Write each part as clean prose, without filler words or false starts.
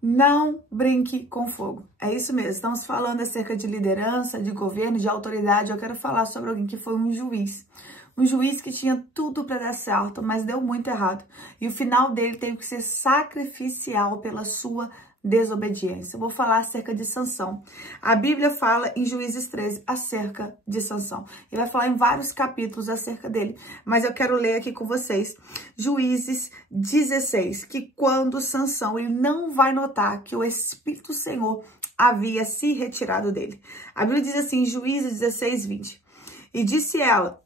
Não brinque com fogo. É isso mesmo. Estamos falando acerca de liderança, de governo, de autoridade. Eu quero falar sobre alguém que foi um juiz. Um juiz que tinha tudo para dar certo, mas deu muito errado. E o final dele teve que ser sacrificial pela sua desobediência. Eu vou falar acerca de Sansão. A Bíblia fala em Juízes 13 acerca de Sansão. Ele vai falar em vários capítulos acerca dele, mas eu quero ler aqui com vocês Juízes 16, que quando Sansão ele não vai notar que o Espírito do Senhor havia se retirado dele. A Bíblia diz assim, Juízes 16, 20. E disse ela: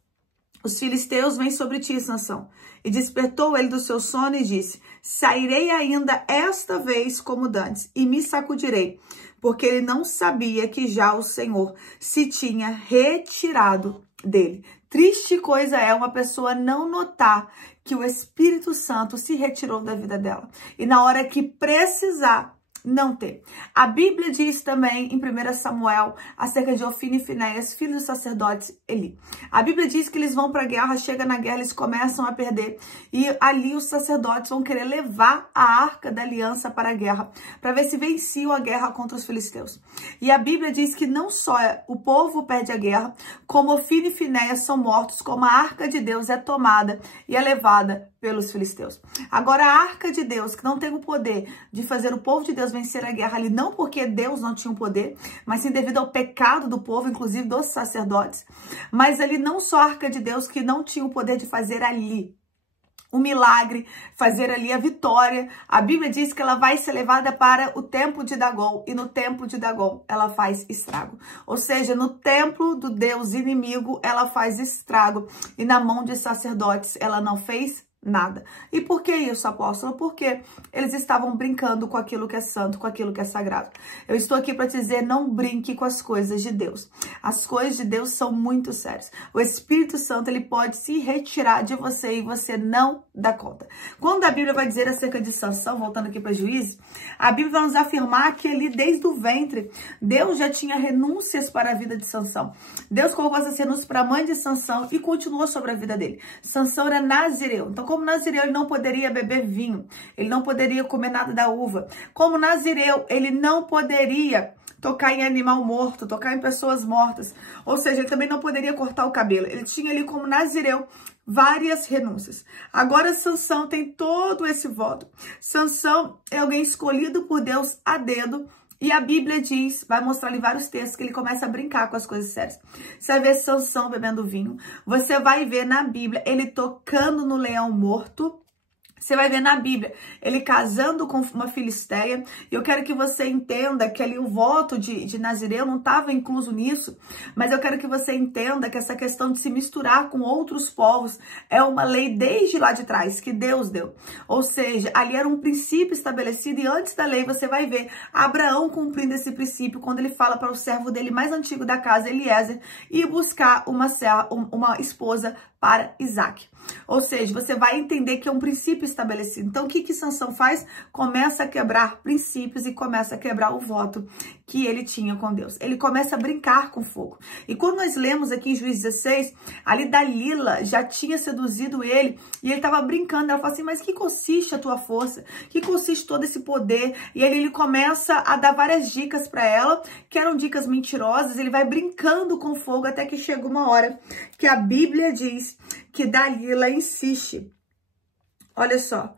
os filisteus vêm sobre ti, Sansão. E despertou ele do seu sono e disse: sairei ainda esta vez como dantes, e me sacudirei, porque ele não sabia que já o Senhor se tinha retirado dele. Triste coisa é uma pessoa não notar que o Espírito Santo se retirou da vida dela. E na hora que precisar, não ter. A Bíblia diz também em 1 Samuel acerca de Ofni e Finéias, filhos dos sacerdotes Eli. A Bíblia diz que eles vão para a guerra, chega na guerra, eles começam a perder e ali os sacerdotes vão querer levar a arca da aliança para a guerra, para ver se venciam a guerra contra os filisteus. E a Bíblia diz que não só o povo perde a guerra, como Ofni e Finéias são mortos, como a arca de Deus é tomada e é levada pelos filisteus. Agora a arca de Deus, que não tem o poder de fazer o povo de Deus vencer a guerra ali, não porque Deus não tinha o poder, mas sim devido ao pecado do povo, inclusive dos sacerdotes. Mas ali não só a arca de Deus que não tinha o poder de fazer ali o milagre, fazer ali a vitória. A Bíblia diz que ela vai ser levada para o templo de Dagon, e no templo de Dagon ela faz estrago. Ou seja, no templo do Deus inimigo ela faz estrago, e na mão de sacerdotes ela não fez nada. E por que isso, apóstolo? Porque eles estavam brincando com aquilo que é santo, com aquilo que é sagrado. Eu estou aqui para te dizer, não brinque com as coisas de Deus. As coisas de Deus são muito sérias. O Espírito Santo, ele pode se retirar de você e você não dá conta. Quando a Bíblia vai dizer acerca de Sansão, voltando aqui para Juízes, a Bíblia vai nos afirmar que ali, desde o ventre, Deus já tinha renúncias para a vida de Sansão. Deus colocou essas renúncias para a mãe de Sansão e continuou sobre a vida dele. Sansão era nazireu. Então, como nazireu, ele não poderia beber vinho, ele não poderia comer nada da uva. Como nazireu, ele não poderia tocar em animal morto, tocar em pessoas mortas. Ou seja, ele também não poderia cortar o cabelo. Ele tinha ali como nazireu várias renúncias. Agora Sansão tem todo esse voto. Sansão é alguém escolhido por Deus a dedo. E a Bíblia diz, vai mostrar ali vários textos que ele começa a brincar com as coisas sérias. Você vai ver Sansão bebendo vinho. Você vai ver na Bíblia ele tocando no leão morto. Você vai ver na Bíblia ele casando com uma filisteia. E eu quero que você entenda que ali o voto de nazireu não estava incluso nisso. Mas eu quero que você entenda que essa questão de se misturar com outros povos é uma lei desde lá de trás, que Deus deu. Ou seja, ali era um princípio estabelecido. E antes da lei você vai ver Abraão cumprindo esse princípio quando ele fala para o servo dele mais antigo da casa, Eliezer, ir buscar uma esposa para Isaac. Ou seja, você vai entender que é um princípio estabelecido. Então, o que Sansão faz? Começa a quebrar princípios e começa a quebrar o voto que ele tinha com Deus. Ele começa a brincar com fogo. E quando nós lemos aqui em Juízes 16, ali Dalila já tinha seduzido ele e ele estava brincando. Ela fala assim, mas que consiste a tua força? Que consiste todo esse poder? E aí ele começa a dar várias dicas para ela, que eram dicas mentirosas. Ele vai brincando com fogo até que chega uma hora que a Bíblia diz que Dalila insiste. Olha só.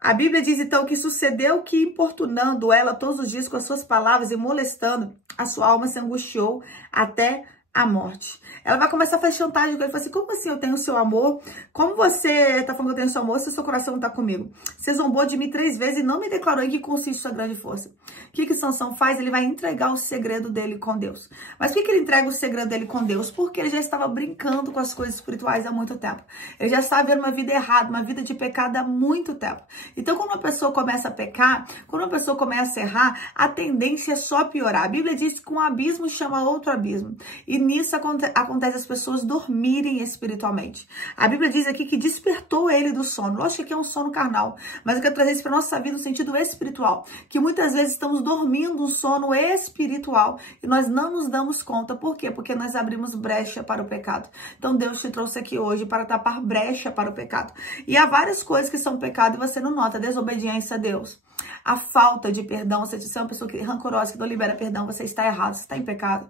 A Bíblia diz, então, que sucedeu que, importunando ela todos os dias com as suas palavras e molestando, a sua alma se angustiou até a morte. Ela vai começar a fazer chantagem com ele. Fala assim, como assim eu tenho o seu amor? Como você tá falando que eu tenho o seu amor se o seu coração não tá comigo? Você zombou de mim 3 vezes e não me declarou em que consiste sua grande força. O que Sansão faz? Ele vai entregar o segredo dele com Deus. Mas por que ele entrega o segredo dele com Deus? Porque ele já estava brincando com as coisas espirituais há muito tempo. Ele já estava vendo uma vida errada, uma vida de pecado há muito tempo. Então, quando uma pessoa começa a pecar, quando uma pessoa começa a errar, a tendência é só piorar. A Bíblia diz que um abismo chama outro abismo. E nisso acontece as pessoas dormirem espiritualmente. A Bíblia diz aqui que despertou ele do sono. Lógico que aqui é um sono carnal, mas eu quero trazer isso para nossa vida no sentido espiritual. Que muitas vezes estamos dormindo um sono espiritual e nós não nos damos conta. Por quê? Porque nós abrimos brecha para o pecado. Então Deus te trouxe aqui hoje para tapar brecha para o pecado. E há várias coisas que são pecado e você não nota. Desobediência a Deus. A falta de perdão. Se você é uma pessoa rancorosa, que não libera perdão, você está errado, você está em pecado.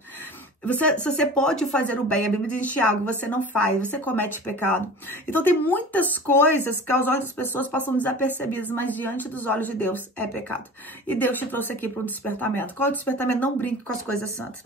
Se você pode fazer o bem, a Bíblia diz em Tiago, você não faz, você comete pecado. Então tem muitas coisas que aos olhos das pessoas passam desapercebidas, mas diante dos olhos de Deus é pecado. E Deus te trouxe aqui para um despertamento. Qual é o despertamento? Não brinque com as coisas santas.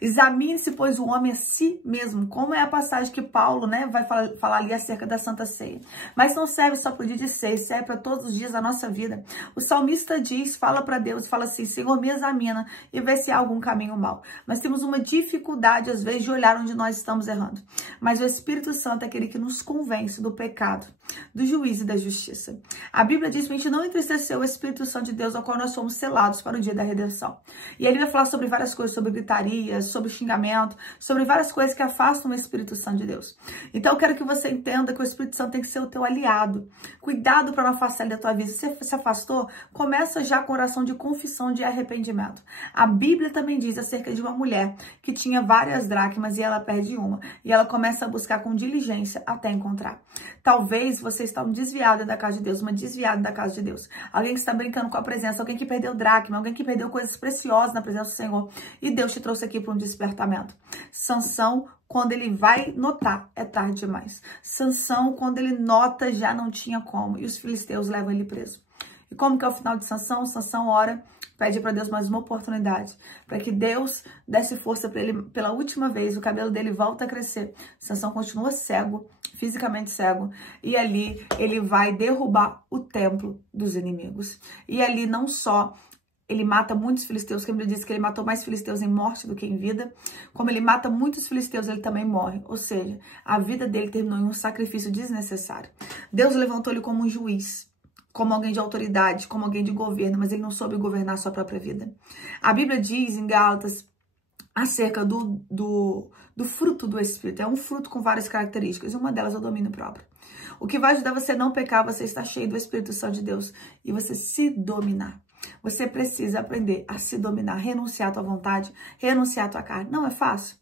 Examine-se, pois, o homem a si mesmo. Como é a passagem que Paulo, né, vai falar ali acerca da Santa Ceia. Mas não serve só para o dia de ceia, serve para todos os dias da nossa vida. O salmista diz, fala para Deus, fala assim, Senhor, me examina e vê se há algum caminho mau. Nós temos uma dificuldade, às vezes, de olhar onde nós estamos errando. Mas o Espírito Santo é aquele que nos convence do pecado, do juízo e da justiça. A Bíblia diz que a gente não entristeceu o Espírito Santo de Deus, ao qual nós somos selados para o dia da redenção. E ele vai falar sobre várias coisas, sobre gritaria, sobre xingamento, sobre várias coisas que afastam o Espírito Santo de Deus. Então, eu quero que você entenda que o Espírito Santo tem que ser o teu aliado. Cuidado para não afastar ele da tua vida. Se você se afastou, começa já com oração de confissão, de arrependimento. A Bíblia também diz acerca de uma mulher que tinha várias dracmas e ela perde uma. E ela começa a buscar com diligência até encontrar. Talvez você está um desviado da casa de Deus, uma desviada da casa de Deus. Alguém que está brincando com a presença, alguém que perdeu dracma, alguém que perdeu coisas preciosas na presença do Senhor. E Deus te trouxe aqui para um despertamento. Sansão, quando ele vai notar, é tarde demais. Sansão, quando ele nota, já não tinha como. E os filisteus levam ele preso. E como que é o final de Sansão? Sansão ora, pede para Deus mais uma oportunidade, para que Deus desse força para ele pela última vez, o cabelo dele volta a crescer. Sansão continua cego, fisicamente cego, e ali ele vai derrubar o templo dos inimigos. E ali não só ele mata muitos filisteus, que a Bíblia diz que ele matou mais filisteus em morte do que em vida, como ele mata muitos filisteus, ele também morre. Ou seja, a vida dele terminou em um sacrifício desnecessário. Deus levantou ele como um juiz, como alguém de autoridade, como alguém de governo, mas ele não soube governar a sua própria vida. A Bíblia diz em Gálatas acerca do fruto do Espírito. É um fruto com várias características, e uma delas é o domínio próprio. O que vai ajudar você a não pecar, você estar cheio do Espírito Santo de Deus e você se dominar. Você precisa aprender a se dominar, renunciar à tua vontade, renunciar à tua carne. Não é fácil,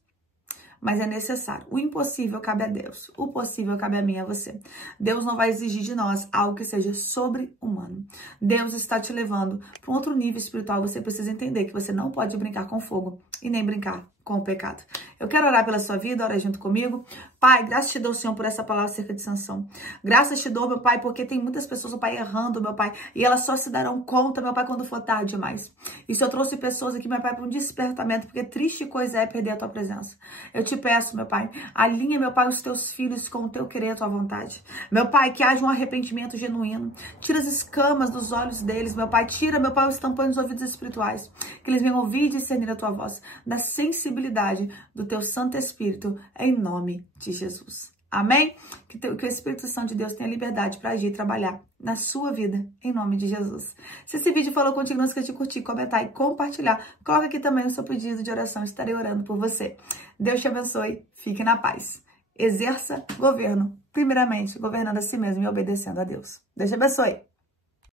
mas é necessário. O impossível cabe a Deus. O possível cabe a mim e a você. Deus não vai exigir de nós algo que seja sobre-humano. Deus está te levando para um outro nível espiritual. Você precisa entender que você não pode brincar com fogo e nem brincar com o pecado. Eu quero orar pela sua vida, ora junto comigo. Pai, graças te dou, Senhor, por essa palavra acerca de Sansão. Graças te dou, meu Pai, porque tem muitas pessoas, meu Pai, errando, meu Pai, e elas só se darão conta, meu Pai, quando for tarde demais. E se eu trouxe pessoas aqui, meu Pai, para um despertamento, porque triste coisa é perder a tua presença. Eu te peço, meu Pai, alinha, meu Pai, os teus filhos com o teu querer e a tua vontade. Meu Pai, que haja um arrependimento genuíno. Tira as escamas dos olhos deles, meu Pai. Tira, meu Pai, os tampões dos ouvidos espirituais. Que eles venham ouvir e discernir a tua voz. Da sensibilidade do teu Santo Espírito, em nome de Jesus. Amém? Que o Espírito Santo de Deus tenha liberdade para agir e trabalhar na sua vida, em nome de Jesus. Se esse vídeo falou contigo, não esqueça de curtir, comentar e compartilhar. Coloca aqui também o seu pedido de oração, estarei orando por você. Deus te abençoe, fique na paz. Exerça governo, primeiramente governando a si mesmo e obedecendo a Deus. Deus te abençoe.